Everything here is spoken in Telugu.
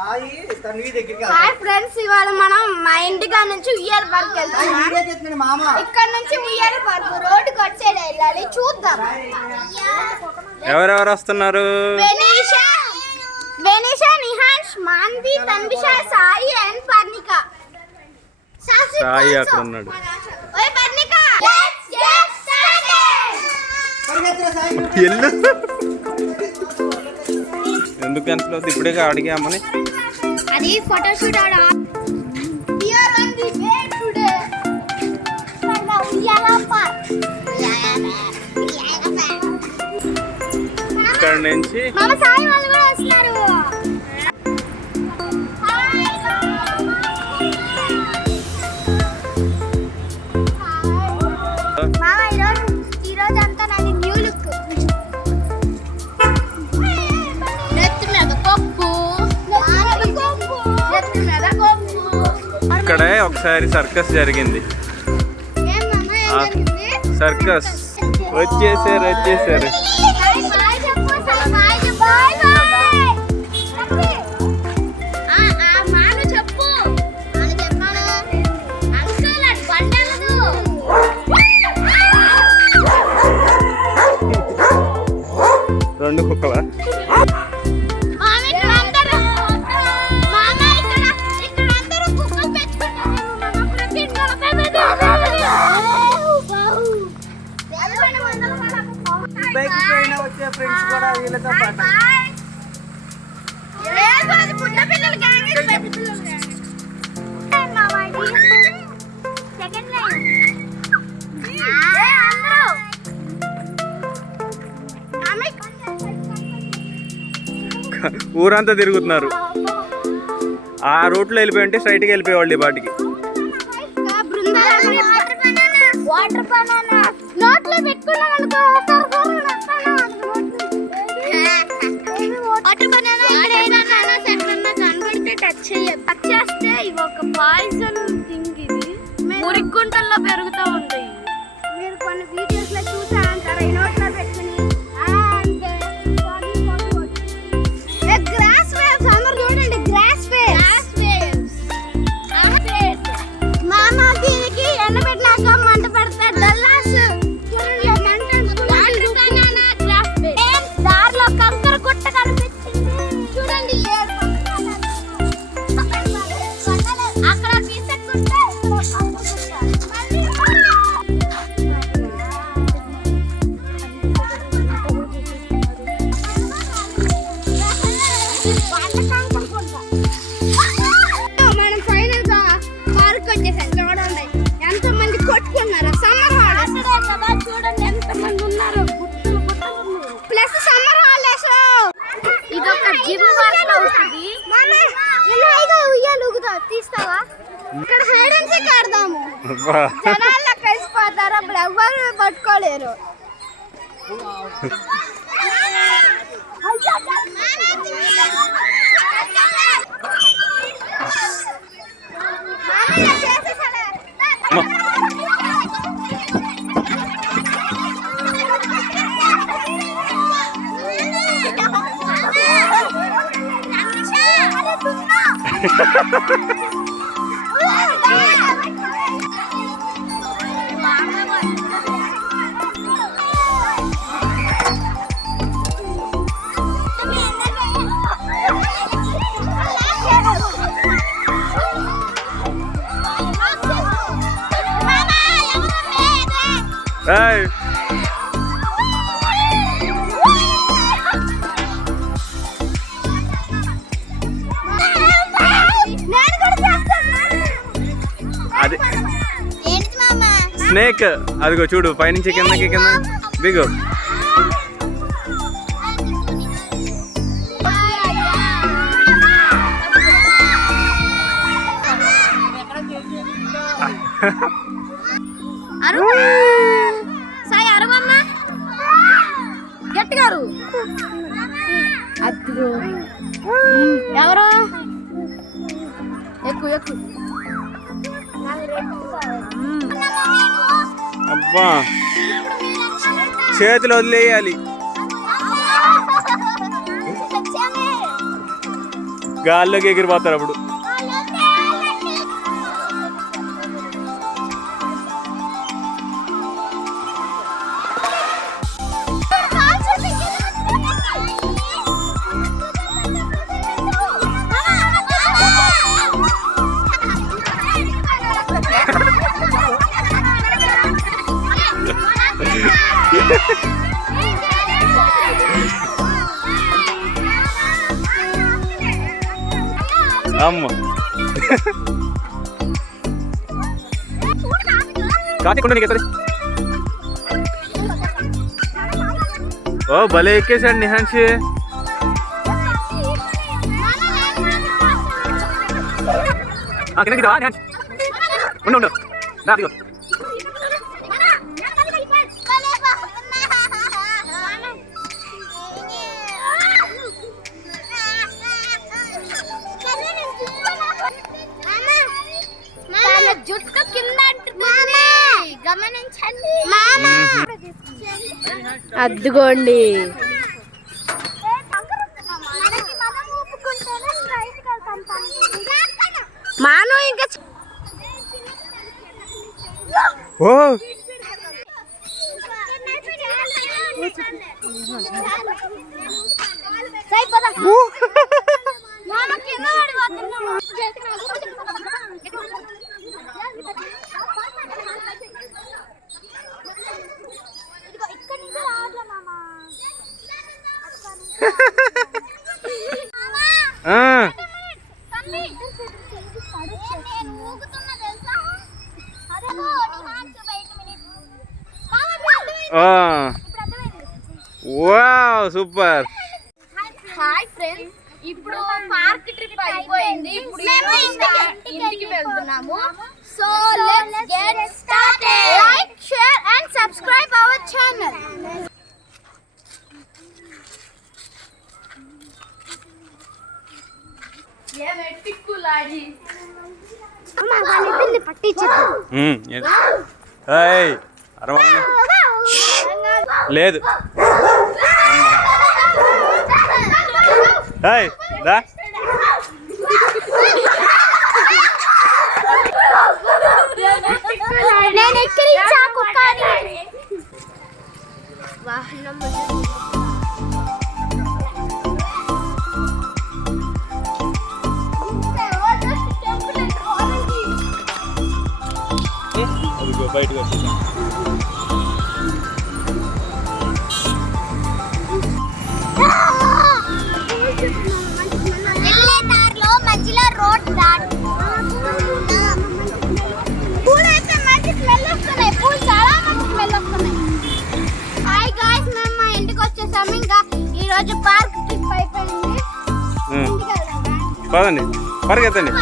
హాయ్ ఫ్రెండ్స్, ఇవాళ మనం మా ఇంటికా నుంచి ఉయ్యాల పార్క్ వెళ్తున్నాం. ఇక్కడ నుంచి ఉయ్యాల పార్క్ రోడ్డుకి వచ్చేది వెళ్ళాలి, చూద్దాం. ఎవరెవరు వస్తున్నారు? వెనీషా, నిహాన్స్, మాన్వి, తన్విష, సాయి అండ్ పర్ణిక. సాయి అక్కడ ఉన్నాడు. ఓయ్ పర్ణిక, ఎందుకు క్యాన్సిల్ అవుతుంది? ఇప్పుడే అడిగామని. అది ఫోటోషూట్ ఆడా. Here on the way today for the ఉయ్యాల పార్క్. ఇక్కడ నుంచి మామ సాయి వాళ్ళు కూడా వస్తున్నారు. మామ ఈ రోజు అంతా నాది న్యూ లుక్. ఇక్కడే ఒకసారి సర్కస్ జరిగింది. సర్కస్ వచ్చేసారు. రెండు కుక్కలా? ఊరంతా తిరుగుతున్నారు. ఆ రూట్లో వెళ్ళిపోయి ఉంటే స్ట్రైట్గా వెళ్ళిపోయేవాళ్ళు ఈ బాటికి. వాటర్ బనానా నోట్లో పెట్టుకున్నాం అనుకో. వాటర్ బనానా ఎక్కడన్నా కనబడితే టచ్ చేస్తే ఇవి ఒక పాయిజన్ థింగ్. ఇది మురిక్కుంటల్లో పెరుగుతూ ఉంటాయి. మీరు కొన్ని వీడియోస్ లో చూసా అంటారా ఈ నోట్లో పెట్టుకుని. గ్రాస్ వేవ్స్ అందరూ చూడండి. గ్రాస్ వేవ్స్ మామ దీనికి ఎండబెట్టినాక మంట పెడతాడు. డల్లాస్ చూడండి, దారిలో కంకర గుట్ట కనిపించింది చూడండి. అక్కడ పిసక్కుంటే మనం ఫైనల్ గా పార్క్ వచ్చేసాం. చూడండి ఎంత మంది కొట్టుకున్నారు. సమ్మర్ హాలిడేస్ కదా, చూడండి ఎంత మంది ఉన్నారు. ప్లస్ సమ్మర్ హాలిడేస్ ఇది ఒక జిమ్ పార్క్ అవుతుంది. తీస్తావా? ఇక్కడ హైడ్ అండ్ సీక్ ఆడదాము. జనాల్లో కలిసిపోతారు, అప్పుడు ఎవ్వరు పట్టుకోలేరు. Hey. అది స్నేక్. అదిగో చూడు, పైనుంచి కిందకి దిగు. సాయి అరవమ్మా గట్టిగారు. ఎవరు ఎక్కువ అబ్బా, చేతులు వదిలేయాలి. గాల్లోకి ఎగిరిపోతారు అప్పుడు. అమ్మ కాకుండా నీకు ఎత్తది. ఓ భలే ఎక్కేసాడు నిహాన్షి. కిందకి రా నిహాన్షి. ఉండు ఉండు రా దిగో. జుట్టు కింద గమనించండి. అద్దుకోండి. మాను ఇంకా ఓ వావ్ సూపర్. హాయ్ ఫ్రెండ్స్, ఇప్పుడు పార్క్ ట్రిప్ అయిపోయింది. ఇప్పుడు ఇంటికి వెళ్తున్నాము. So let's get started. Like, share and subscribe our channel. ఏ వెట్టిక్కులాడి అమ్మ వాళ్ళిద్దరిని పట్టించు. లేదు దా నేను ఎక్కిరించా కుక్కని. వాహనం బయటకు వచ్చేసాం. మధ్యలో రోడ్ దాటి పూలు అయితే మంచి స్మెల్ వస్తున్నాయి. పూలు చాలా మంచి స్మెల్ వస్తున్నాయి. హాయ్ గాయ్స్, మేము మా ఇంటికి వచ్చేసాము. ఇంకా ఈ రోజు పార్క్ ట్రిప్ అయిపోయింది. పదండి పరిగెత్తండి.